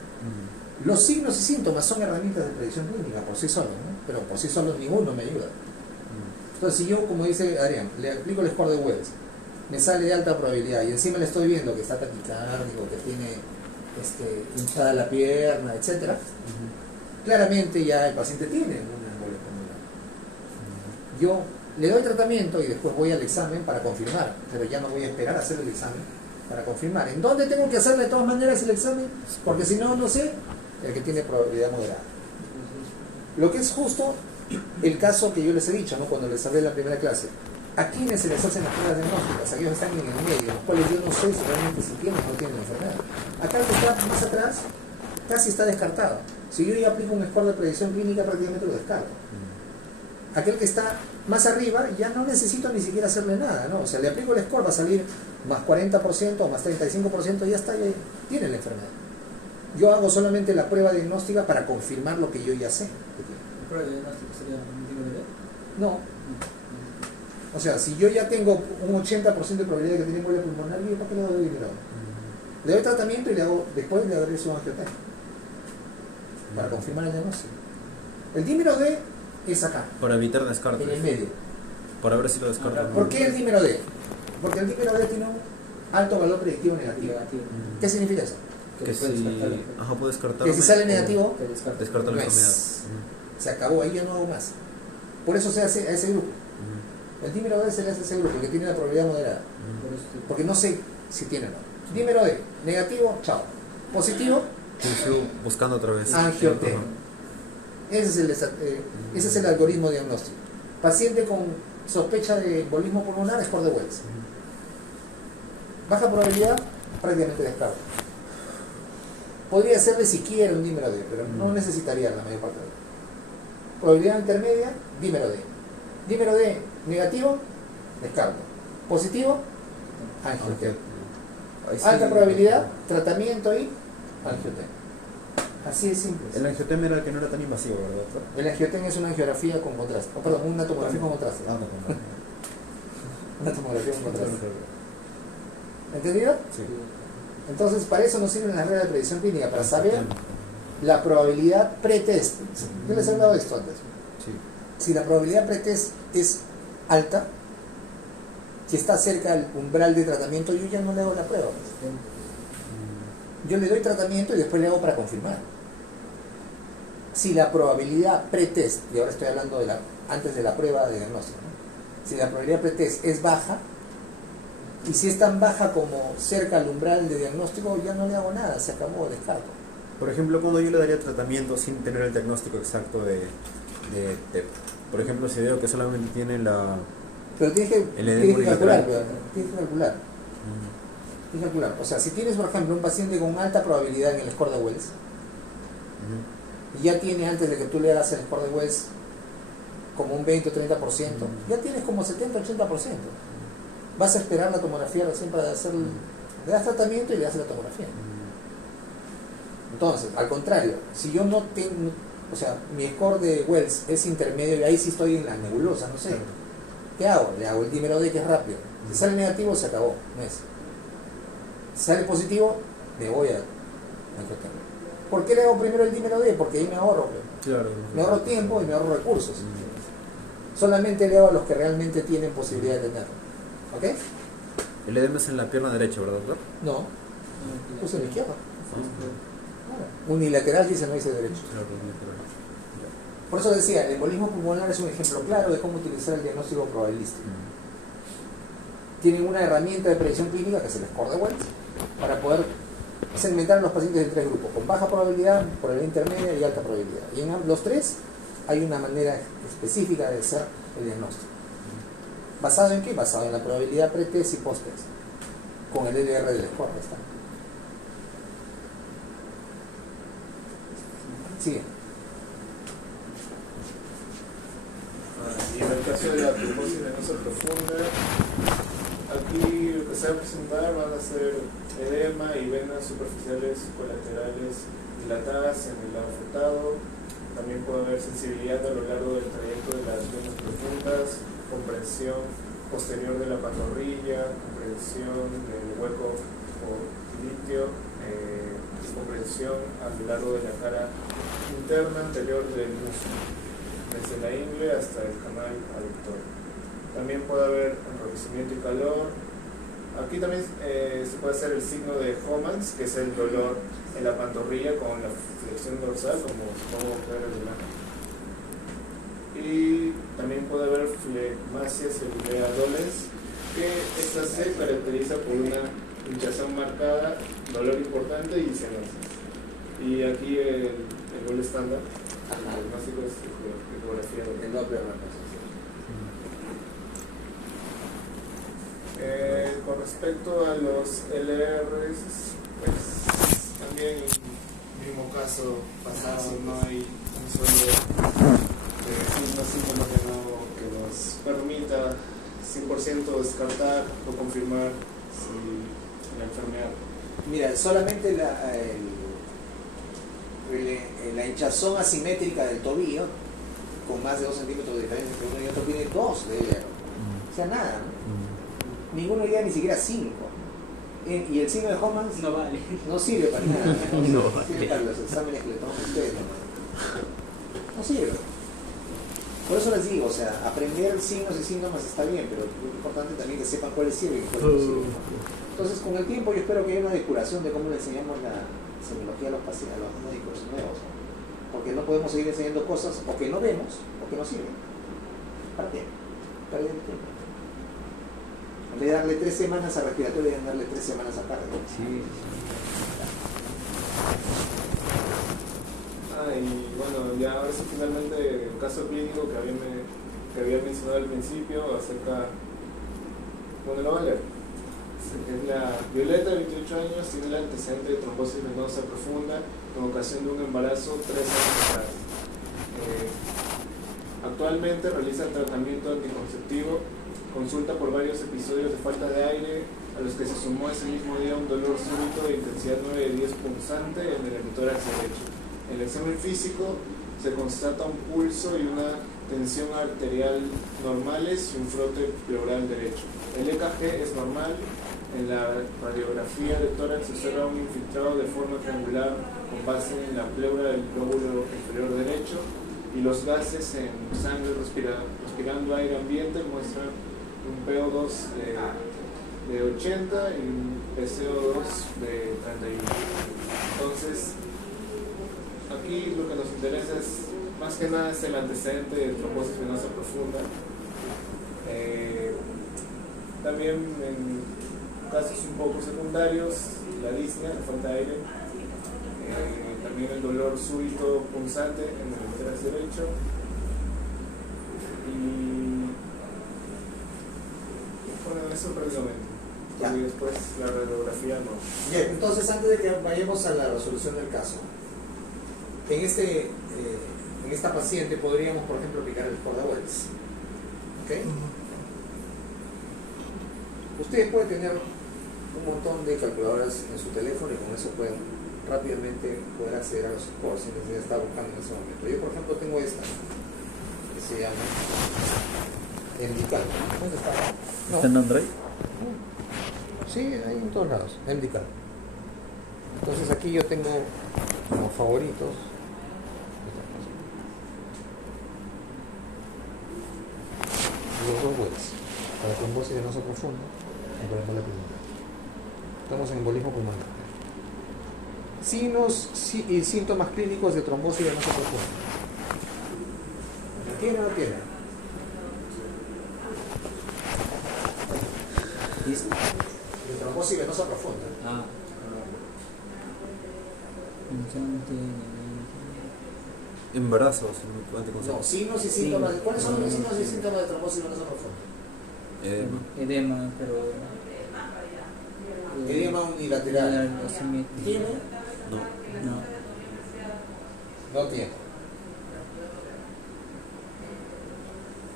Los signos y síntomas son herramientas de predicción clínica por sí solos, ¿no? Pero por sí solos ninguno me ayuda. Entonces, si yo, como dice Adrián, le aplico el score de Wells, me sale de alta probabilidad y encima le estoy viendo que está taquicárdico, que tiene hinchada la pierna, etcétera, claramente ya el paciente tiene una embolia pulmonar. Yo le doy tratamiento y después voy al examen para confirmar, pero ya no voy a esperar a hacer el examen para confirmar. ¿En dónde tengo que hacerle de todas maneras el examen? Porque si no, no sé, el que tiene probabilidad moderada. Lo que es justo el caso que yo les he dicho, ¿no? Cuando les hablé en la primera clase. ¿A quiénes se les hacen las pruebas diagnósticas? Aquellos que están en el medio, los cuales yo no sé si realmente si tienen o no tienen la enfermedad. Acá el que está más atrás casi está descartado. Si yo ya aplico un score de predicción clínica, prácticamente lo descarto. Aquel que está más arriba ya no necesito ni siquiera hacerle nada, ¿no? O sea, le aplico el score, va a salir más 40% o más 35%, y ya está, ya tiene la enfermedad. Yo hago solamente la prueba diagnóstica para confirmar lo que yo ya sé. ¿La prueba diagnóstica sería un tipo de qué? No. O sea, si yo ya tengo un 80% de probabilidad de que tiene embolia pulmonar, ¿yo para qué le doy dinero? Le doy tratamiento y después le doy su angiotensina para confirmar el diagnóstico. El dímero D es acá, Para evitar descartes. en el medio. Para ver si lo descartan. ¿Por qué el dímero D? Porque el dímero D tiene un alto valor predictivo negativo. ¿Qué significa eso? Que si... Ajá, puede descartar. Que si sale negativo, Descarta la no enfermedad. es. Se acabó, ahí yo no hago más. Por eso se hace a ese grupo. El dímero D se le hace a ese grupo, que tiene la probabilidad moderada. Porque no sé si tiene o no. Dímero D, negativo, chao. Positivo, Buscando otra vez. angiotensina. Ese es el algoritmo diagnóstico. Paciente con sospecha de embolismo pulmonar, score de Wells. Baja probabilidad, prácticamente descarto. Podría hacerle si quiere un dímero D, pero no necesitaría la mayor parte de él. Probabilidad intermedia, dímero D. Dímero D negativo, descarto. Positivo, angiotensina. Alta probabilidad, tratamiento y angiotensina. Así es simple. El angiotema era el que no era tan invasivo, ¿verdad? El angiotensina es una angiografía con contraste. Perdón, una tomografía con contraste. Una tomografía con contraste. ¿Entendido? Sí. Entonces, para eso nos sirven las reglas de predicción clínica, para saber la probabilidad pretest. Yo les he hablado de esto antes. Sí. Si la probabilidad pretest es alta, si está cerca del umbral de tratamiento, yo ya no le hago la prueba. Yo le doy tratamiento y después le hago para confirmar. Si la probabilidad pretest, y ahora estoy hablando antes de la prueba de diagnóstico, ¿no? Si la probabilidad pretest es baja, y si es tan baja como cerca al umbral de diagnóstico, ya no le hago nada, se acabó, descarto. Por ejemplo, cuando yo le daría tratamiento sin tener el diagnóstico exacto por ejemplo, si veo que solamente tiene la... Pero tienes que unilateral. calcular. Tienes que calcular. O sea, si tienes, por ejemplo, un paciente con alta probabilidad en el score de Wells, y ya tiene, antes de que tú le hagas el score de Wells, como un 20 o 30%, ya tienes como 70 o 80%. Vas a esperar la tomografía recién para hacer... Le das tratamiento y le das la tomografía. Entonces, al contrario, si yo no tengo... O sea, mi score de Wells es intermedio y ahí sí estoy en la nebulosa, no sé. ¿Qué hago? Le hago el dímero D, que es rápido. Si sale negativo, se acabó. No es. Si sale positivo, me voy a angiotensina. ¿Por qué le hago primero el dímero D? Porque ahí me ahorro. Claro. Me ahorro tiempo y me ahorro recursos. Solamente le hago a los que realmente tienen posibilidad de tenerlo. ¿Ok? El edema es en la pierna derecha, ¿verdad, doctor? No. Puse en la izquierda. Unilateral dice no dice derecho. Por eso decía, el embolismo pulmonar es un ejemplo claro de cómo utilizar el diagnóstico probabilístico. Tienen una herramienta de predicción clínica que es el score de Wells para poder segmentar a los pacientes en tres grupos, con baja probabilidad, probabilidad intermedia y alta probabilidad. Y en los tres hay una manera específica de hacer el diagnóstico. ¿Basado en qué? Basado en la probabilidad pre-test y post-test, con el LR del score. Está. Sigue. Y en el caso de la trombosis venosa profunda, aquí lo que se va a presentar van a ser edema y venas superficiales colaterales dilatadas en el lado afectado. También puede haber sensibilidad a lo largo del trayecto de las venas profundas, comprensión posterior de la pantorrilla, comprensión del hueco o litio, comprensión a lo largo de la cara interna anterior del músculo, desde la ingle hasta el canal aductor. También puede haber enrojecimiento y calor. Aquí también se puede hacer el signo de Homans, que es el dolor en la pantorrilla con la flexión dorsal, como ver en la. Y también puede haber flegmasia cerulea dolens, que esta se caracteriza por una hinchazón marcada, dolor importante y cianosis. Y aquí el gol estándar, el diagnóstico es ecografía de El Doppler. con respecto a los LRs, pues también en el mismo caso pasado, no hay un solo síntoma que nos permita 100% descartar o confirmar si la enfermedad. Mira, solamente la hinchazón asimétrica del tobillo, con más de 2 centímetros de diferencia entre uno y otro, tiene 2 de LR. O sea, nada, ¿no? Ninguno llega ni siquiera a 5. Y el signo de Homans No vale. no sirve para nada. No sirve para los exámenes que le toman ustedes. No sirve. Por eso les digo, o sea, aprender signos y síntomas está bien, pero es importante también que sepan cuáles sirven y cuáles no sirven. Entonces, con el tiempo yo espero que haya una depuración de cómo le enseñamos la semiología a los pacientes, a los médicos nuevos, ¿no? Porque no podemos seguir enseñando cosas o que no vemos o que no sirven. ¿Para qué? Perder el tiempo. En vez de darle 3 semanas a respiratorio, deben darle 3 semanas a cardio. Sí. Y bueno, ya ahora sí finalmente el caso clínico que había mencionado al principio acerca, bueno, lo voy a leer. Es la Violeta, 28 años, tiene el antecedente de trombosis venosa profunda con ocasión de un embarazo 3 años atrás. Actualmente realiza tratamiento anticonceptivo, consulta por varios episodios de falta de aire, a los que se sumó ese mismo día un dolor súbito de intensidad 9 de 10 punzante en el hemitórax derecho. En el examen físico se constata un pulso y una tensión arterial normales y un frote pleural derecho. El EKG es normal. En la radiografía de tórax se observa un infiltrado de forma triangular con base en la pleura del lóbulo inferior derecho, y los gases en sangre respirando aire ambiente muestran un PO2 de 80 y un PCO2 de 31. Entonces, aquí lo que nos interesa es, más que nada, es el antecedente de trombosis venosa profunda. También en casos un poco secundarios, la disnea, la falta de aire, también el dolor súbito punzante en el hemitórax derecho, y bueno, eso prácticamente. Ya. Y después la radiografía no. Bien, entonces antes de que vayamos a la resolución del caso, en esta paciente podríamos, por ejemplo, aplicar el score de Wells. ¿Ok? Ustedes pueden tener un montón de calculadoras en su teléfono y con eso pueden rápidamente poder acceder a los scores sin necesidad de estar buscando en ese momento. Yo, por ejemplo, tengo esta que se llama MDCAL. ¿Dónde está? No. ¿Está en Android? Sí, hay en todos lados, MDCAL. Entonces aquí yo tengo como favoritos los dos Wells para trombosis venosa profunda y para embolia pulmonar. Estamos en embolismo pulmonar. Signos y síntomas clínicos de trombosis venosa profunda. ¿Tiene o no tiene? ¿Dice? De trombosis venosa profunda. Ah. Punzante. Embarazos, No, anticonceptivos. signos y síntomas. ¿Cuáles son los signos y síntomas de trombosis venosa profunda? Edema, pero. Edema unilateral. ¿Tiene? No. No. No tiene.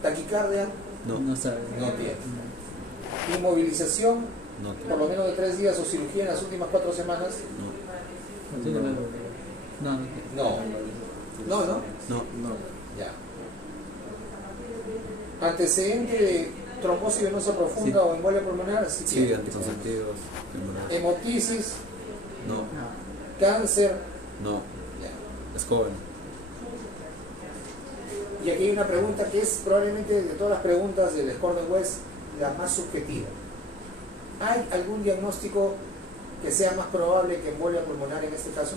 Taquicardia. No. No sabe. No tiene. Inmovilización No. por lo menos de 3 días o cirugía en las últimas 4 semanas. No. No tiene algo. No, no. No. No, no. No. Ya. Antecedente de trombosis venosa profunda Sí. o embolia pulmonar. Sí, Sí, tiene. anticonceptivos. Embarazo. Hemotisis, No. cáncer. No. Ya. Es joven. Y aquí hay una pregunta que es probablemente de todas las preguntas del Gordon West la más subjetiva. ¿Hay algún diagnóstico que sea más probable que embolia pulmonar en este caso?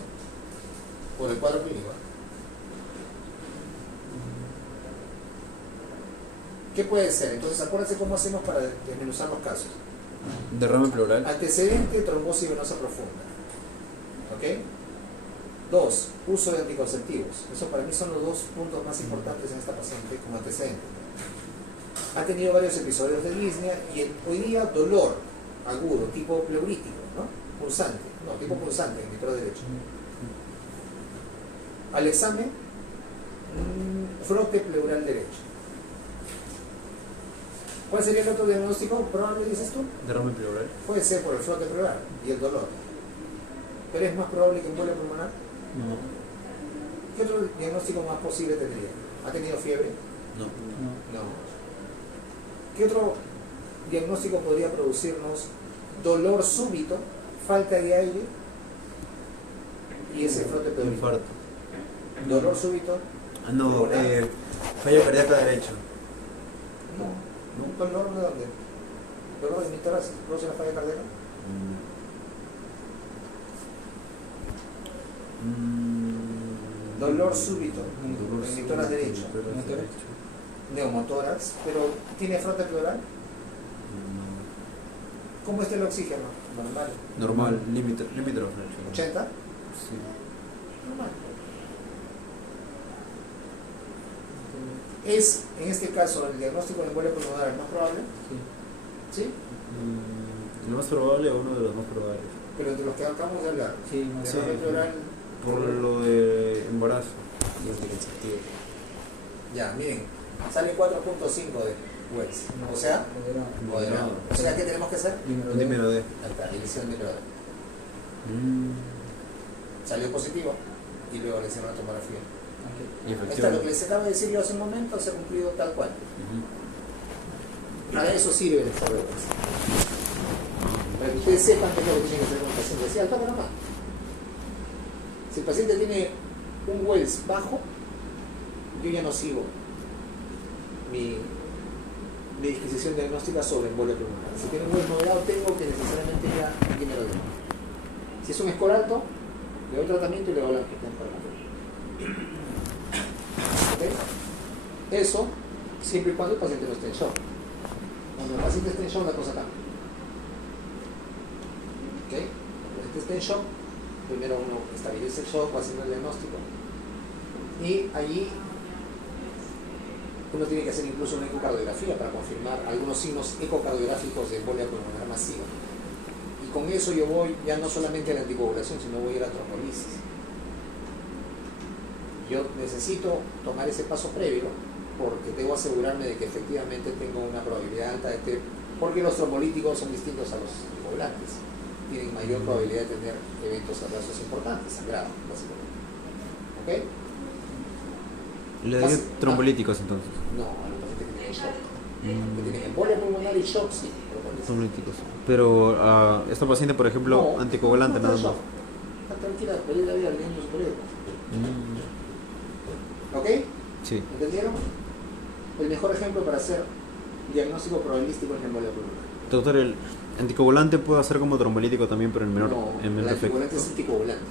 Por el cuadro clínico. ¿Qué puede ser? Entonces acuérdense cómo hacemos para desmenuzar los casos. Derrame pleural. Antecedente, trombosis venosa profunda. ¿Ok? 2. Uso de anticonceptivos. Eso para mí son los 2 puntos más importantes en esta paciente como antecedente. Ha tenido varios episodios de disnea y hoy día dolor agudo, tipo pleurítico, ¿no? Pulsante. No, tipo pulsante en el hemisferio derecho. Al examen, frote pleural derecho. ¿Cuál sería el otro diagnóstico? ¿Probable dices tú? Derrame pleural. Puede ser por el frote pleural y el dolor. ¿Pero es más probable que embolia pulmonar? No. ¿Qué otro diagnóstico más posible tendría? ¿Ha tenido fiebre? No. No. No. ¿Qué otro diagnóstico podría producirnos dolor súbito, falta de aire y ese frote pleural? Infarto. Dolor súbito. Ah, no. Pulmonar. Fallo cardíaco derecho. No. ¿Dolor de dónde? ¿Dolor de mi tórax? ¿Produce la falla cardíaca? Dolor súbito en mi tórax derecho. Neumotórax, pero ¿tiene frote pleural? ¿Cómo está el oxígeno? Normal. Normal, limítrofe. 80. Sí. Normal. ¿Es en este caso el diagnóstico de embolia pulmonar el más probable? Sí. ¿Sí? Lo más probable o uno de los más probables. Pero de los que acabamos de hablar. Sí, no De sé. frote pleural. Por lo de embarazo y anticonceptivo. Ya, miren, sale 4.5 de Wells. O sea, moderado. O sea, ¿qué tenemos que hacer? Dímelo de. Ahí está, división de grado. Salió positivo y luego le hicieron una tomografía. Y Esta es lo efectivamente. que les acabo de decir yo hace un momento, se ha cumplido tal cual. Para eso sirve el examen. Para que ustedes sepan qué es lo que tienen que hacer con el paciente. Decía, al toque nomás. Si el paciente tiene un Wells bajo, yo ya no sigo mi disquisición diagnóstica sobre embolia pulmonar. Si tiene un Wells moderado, tengo que necesariamente ya dinero de. Si es un score alto, le doy tratamiento y le doy la ¿Okay? Eso siempre y cuando el paciente no esté en shock. Cuando el paciente esté en shock, la cosa cambia. ¿Okay? Cuando el paciente esté en shock, primero uno estabiliza el shock, va haciendo el diagnóstico y allí uno tiene que hacer incluso una ecocardiografía para confirmar algunos signos ecocardiográficos de embolia pulmonar masiva. Y con eso yo voy ya no solamente a la anticoagulación, sino voy a la trombolisis. Yo necesito tomar ese paso previo porque debo asegurarme de que efectivamente tengo una probabilidad alta de tener, porque los trombolíticos son distintos a los anticoagulantes, tienen mayor probabilidad de tener eventos adversos importantes, sangrado, básicamente. ¿Ok? Le doy trombolíticos entonces. No, a los pacientes que tienen shock. Que tienen embolia pulmonar y shock, sí. Trombolíticos. Pero esta paciente, por ejemplo, No, anticoagulante no nada está más. en shock. Está tranquila, feliz la vida al niño superior. ¿Ok? Sí. ¿Entendieron? El mejor ejemplo para hacer diagnóstico probabilístico es la embolia pulmonar. Doctor, el anticoagulante puede hacer como trombolítico también, pero en menor, No, en menor el efecto. anticoagulante es anticoagulante.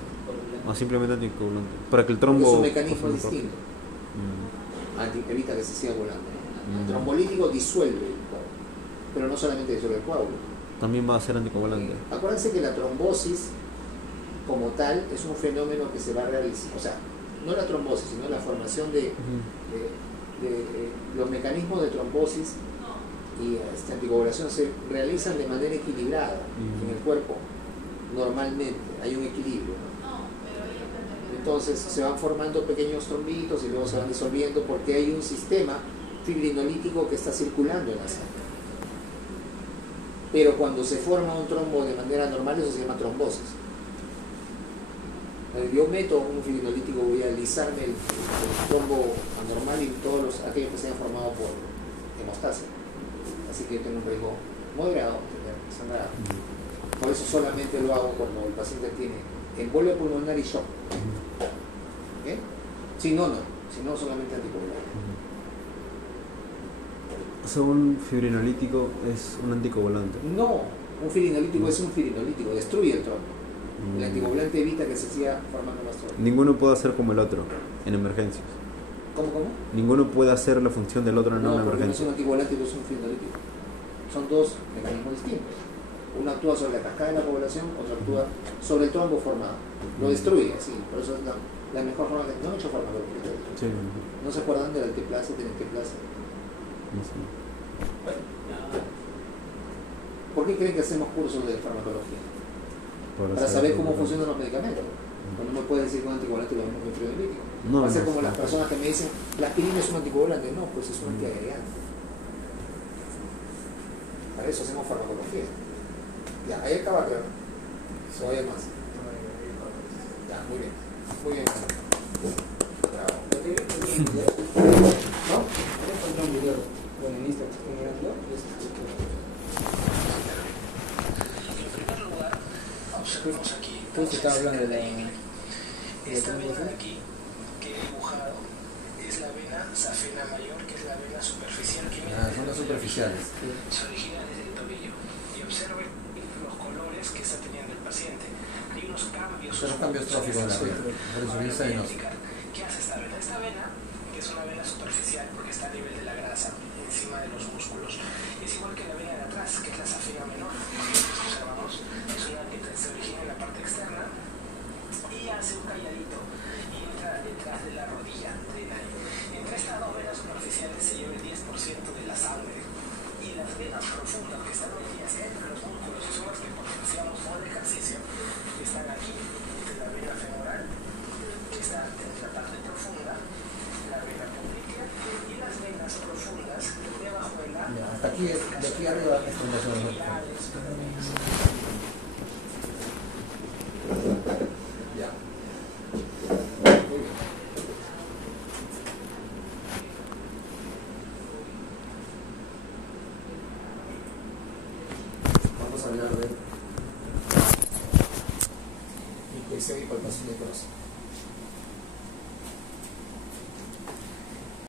O simplemente anticoagulante. Para que el Porque trombo... es un mecanismo pase más rápido. distinto. Mm. Evita que se siga volando. El Mm. trombolítico disuelve el coágulo, pero no solamente disuelve el coágulo. También va a ser anticoagulante. Acuérdense que la trombosis como tal es un fenómeno que se va a realizar, o sea, no la trombosis, sino la formación de los mecanismos de trombosis y anticoagulación se realizan de manera equilibrada en el cuerpo. Normalmente hay un equilibrio, ¿no? Entonces se van formando pequeños trombitos y luego se van disolviendo porque hay un sistema fibrinolítico que está circulando en la sangre. Pero cuando se forma un trombo de manera normal, eso se llama trombosis. Yo meto un fibrinolítico, voy a alisarme el trombo anormal y todos aquellos que se hayan formado por hemostasia. Así que yo tengo un riesgo moderado de tener sangrado. Por eso solamente lo hago cuando el paciente tiene embolia pulmonar y shock. ¿Okay? Si no, solamente anticoagulante. O sea, un fibrinolítico es un anticoagulante. No, un fibrinolítico es un fibrinolítico, destruye el trombo. El anticoagulante evita que se siga formando más trombo. Ninguno puede hacer como el otro en emergencias. ¿Cómo? Ninguno puede hacer la función del otro en No, una porque no es emergencia. un anticoagulante y no es un fibrinolítico. Son dos mecanismos distintos. Uno actúa sobre la cascada de la coagulación, otro actúa sobre el trombo formado. Lo destruye, sí. Por eso es la mejor forma de... No he hecho farmacología. Sí. ¿No se acuerdan del alteplase, del anteplase? No sé. ¿Por qué creen que hacemos cursos de farmacología? Para saber cómo funcionan los medicamentos. No me puedes decir que un anticoagulante es lo mismo que un fibrinolítico. No, Va a ser no, como no. las personas que me dicen, la aspirina es un anticoagulante. No, pues es un antiagregante. Para eso hacemos farmacología. Ya, ahí acaba, claro. Se oye más. Ya, muy bien. Muy bien. Bravo. ¿No? Encontré un video feminista que estoy mirando. En primer lugar, observemos aquí. Justo estaba hablando de Esta vena de aquí que he dibujado es la vena safena mayor, que es la vena superficial que Son las superficiales. se origina desde el tobillo. Y observen los colores que está teniendo el paciente. Hay unos cambios. Son los cambios tróficos de la vena. Por eso viene esa venosa. ¿Qué hace esta vena? Esta vena, que es una vena superficial porque está a nivel de la grasa, encima de los músculos, es igual que la vena de atrás, que es la safena menor. Observamos, es una que se origina en la parte externa y hace un calladito y entra detrás de la rodilla, entra ahí. Entre estas dos venas superficiales se lleva el 10% de la sangre. Y las venas profundas que están metidas entre los músculos, que son las que potenciamos todo el ejercicio, que están aquí, de la vena femoral, que está en la parte profunda, la vena pubica y las venas profundas de abajo de la... Ya, hasta aquí, de aquí arriba, es donde son los... Ya. Muy bien. Vamos a hablar de infección y palpación de corazón.